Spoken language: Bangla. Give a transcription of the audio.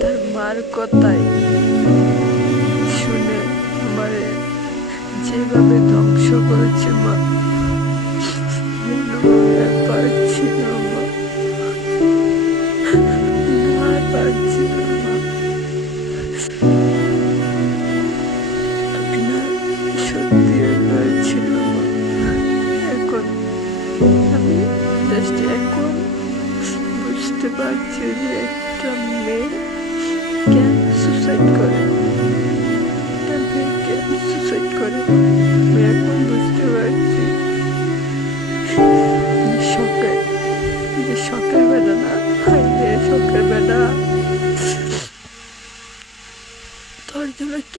তার মার কথাই শুনে আমারে যেভাবে ধ্বংস করেছে মা, পারছি না মা, আর পারছি না মা। আপনার সত্যি হয়েছিল মা। এখন আমি জাস্ট এখন বুঝতে পারছি যে একটা মেয়ে কেন সুসাইড করে, কেন সুসাইড করে। আমি এখন বুঝতে পারছি শখের বেদনা, শখের বেদনা তোর জন্য